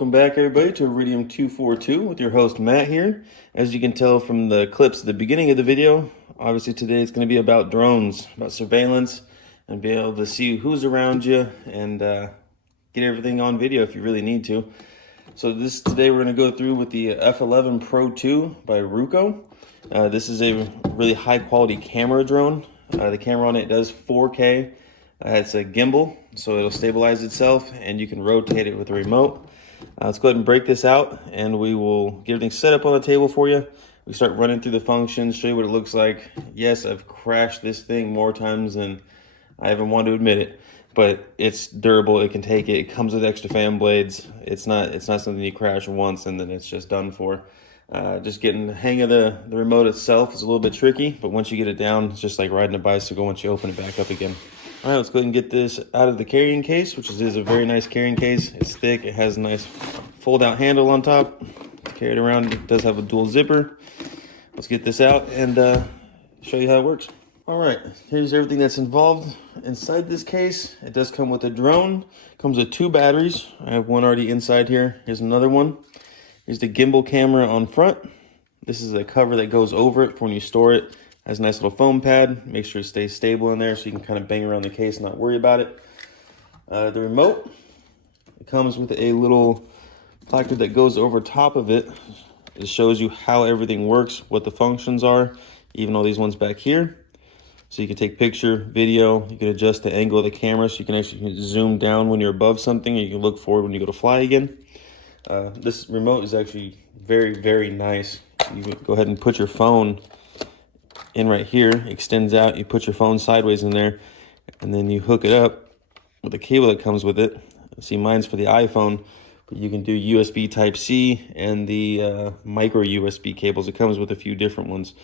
Welcome back, everybody, to Iridium 242 with your host Matt here. As you can tell from the clips at the beginning of the video, obviously today it's going to be about drones, about surveillance, and be able to see who's around you and get everything on video if you really need to. So today we're going to go through with the F11 Pro 2 by Ruko. This is a really high quality camera drone. The camera on it does 4K. It's a gimbal, so it'll stabilize itself and you can rotate it with a remote. Let's go ahead and break this out and we will get everything set up on the table for you. We start running through the functions, show you what it looks like. Yes, I've crashed this thing more times than I even want to admit it, but it's durable, it can take it. It comes with extra fan blades. It's not something you crash once and then it's just done for. Just getting the hang of the remote itself is a little bit tricky, but once you get it down, it's just like riding a bicycle once you open it back up again. All right, let's go ahead and get this out of the carrying case, which is a very nice carrying case. It's thick, it has a nice fold-out handle on top to carry it around. It does have a dual zipper. Let's get this out and show you how it works. All right, here's everything that's involved inside this case. It does come with a drone. It comes with 2 batteries. I have one already inside here. Here's another one. Here's the gimbal camera on front. This is a cover that goes over it for when you store it. Has a nice little foam pad. Make sure it stays stable in there so you can kind of bang around the case and not worry about it. The remote, it comes with a little placard that goes over top of it. It shows you how everything works, what the functions are, even all these ones back here. So you can take picture, video, you can adjust the angle of the camera so you can actually zoom down when you're above something, or you can look forward when you go to fly again. This remote is actually very, very nice. You can go ahead and put your phone in right here, extends out, you put your phone sideways in there, and then you hook it up with the cable that comes with it. See, mine's for the iPhone, but you can do USB Type-C and the micro USB cables. It comes with a few different ones.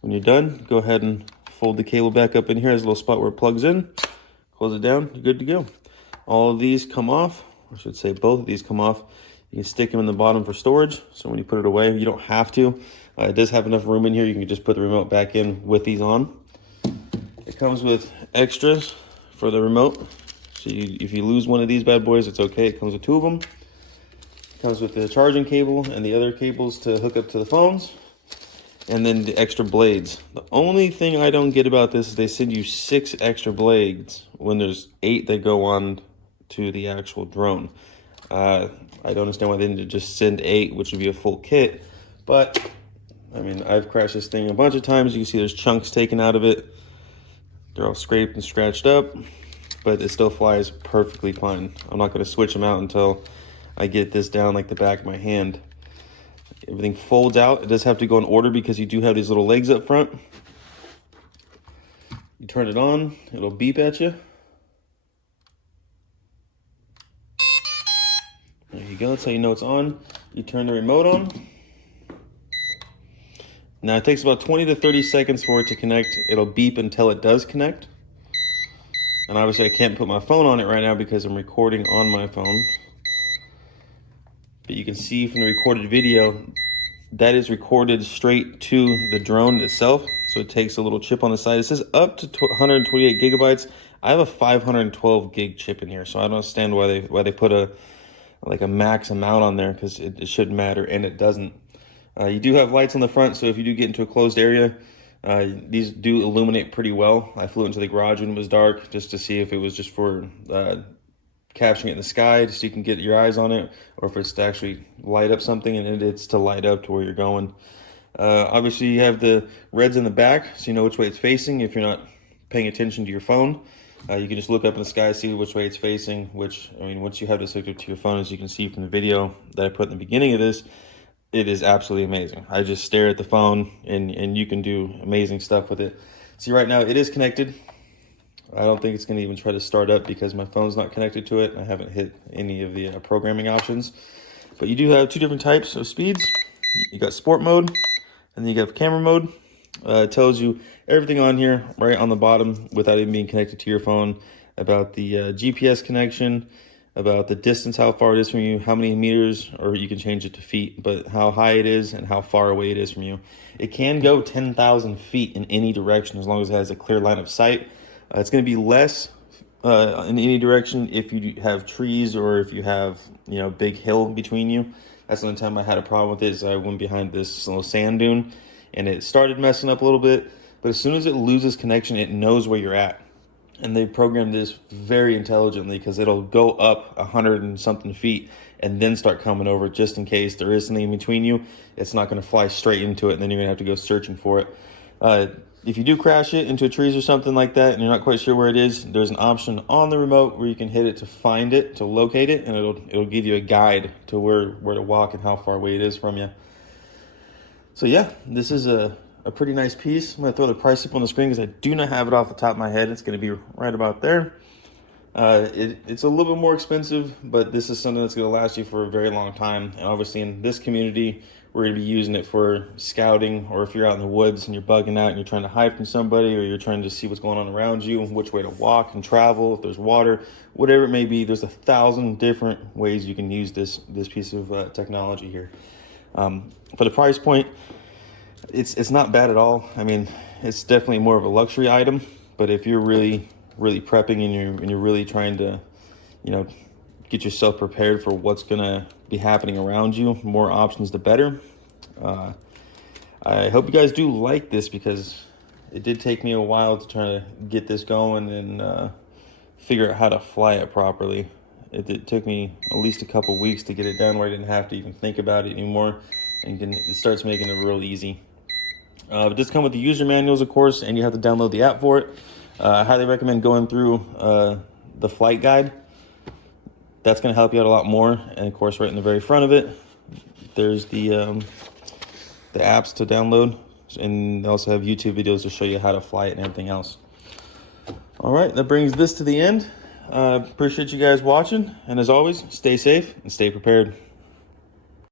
When you're done, go ahead and fold the cable back up in here. There's a little spot where it plugs in. Close it down, you're good to go. All of these come off, or I should say both of these come off. You can stick them in the bottom for storage, so when you put it away, you don't have to. It does have enough room in here. You can just put the remote back in with these on. It comes with extras for the remote. So if you lose one of these bad boys, it's okay. It comes with 2 of them. It comes with the charging cable and the other cables to hook up to the phones. And then the extra blades. The only thing I don't get about this is they send you 6 extra blades when there's 8 that go on to the actual drone. I don't understand why they didn't just send 8, which would be a full kit. But I mean, I've crashed this thing a bunch of times. You can see there's chunks taken out of it. They're all scraped and scratched up, but it still flies perfectly fine. I'm not going to switch them out until I get this down like the back of my hand. Everything folds out. It does have to go in order because you do have these little legs up front. You turn it on, it'll beep at you. There you go, that's how you know it's on. You turn the remote on. Now it takes about 20 to 30 seconds for it to connect. It'll beep until it does connect. And obviously I can't put my phone on it right now because I'm recording on my phone. But you can see from the recorded video, that is recorded straight to the drone itself. So it takes a little chip on the side. It says up to 128 gigabytes. I have a 512 gig chip in here, so I don't understand why they put a max amount on there, because it shouldn't matter, and it doesn't. You do have lights on the front, so if you do get into a closed area, these do illuminate pretty well. I flew into the garage when it was dark just to see if it was just for capturing it in the sky so you can get your eyes on it, or if it's to actually light up something, and it's to light up to where you're going. Obviously, you have the reds in the back, so you know which way it's facing if you're not paying attention to your phone. You can just look up in the sky, see which way it's facing, once you have this hooked up to your phone, as you can see from the video that I put in the beginning of this, it is absolutely amazing. I just stare at the phone and you can do amazing stuff with it. See, right now it is connected. I don't think it's going to even try to start up because my phone's not connected to it. I haven't hit any of the programming options. But you do have 2 different types of speeds. You got sport mode, and then you got camera mode. It tells you everything on here right on the bottom without even being connected to your phone, about the GPS connection, about the distance, how far it is from you, how many meters, or you can change it to feet, but how high it is and how far away it is from you. It can go 10,000 feet in any direction as long as it has a clear line of sight. It's going to be less in any direction. If you have trees or if you have, you know, big hill between you. That's the only time I had a problem with it, is I went behind this little sand dune and it started messing up a little bit. But as soon as it loses connection, it knows where you're at. And they programmed this very intelligently, because it'll go up 100 and something feet and then start coming over, just in case there is something in between you. It's not going to fly straight into it, and then you're going to have to go searching for it. If you do crash it into trees or something like that and you're not quite sure where it is, there's an option on the remote where you can hit it to find it, to locate it, and it'll give you a guide to where to walk and how far away it is from you. So yeah, this is a pretty nice piece. I'm going to throw the price up on the screen because I do not have it off the top of my head. It's going to be right about there. It's a little bit more expensive, but this is something that's going to last you for a very long time. And obviously in this community, we're going to be using it for scouting, or if you're out in the woods and you're bugging out and you're trying to hide from somebody, or you're trying to see what's going on around you, which way to walk and travel, if there's water, whatever it may be. There's 1,000 different ways you can use this piece of technology here. For the price point, it's not bad at all. I mean, it's definitely more of a luxury item, but if you're really prepping and you're really trying to, you know, get yourself prepared for what's gonna be happening around you, more options the better. I hope you guys do like this, because it did take me a while to try to get this going and figure out how to fly it properly. It took me at least a couple weeks to get it done where I didn't have to even think about it anymore, and it starts making it real easy. It does come with the user manuals, of course, and you have to download the app for it. I highly recommend going through the flight guide. That's going to help you out a lot more. And of course, right in the very front of it, there's the apps to download, and they also have YouTube videos to show you how to fly it and everything else. All right, that brings this to the end. Appreciate you guys watching, and as always, stay safe and stay prepared.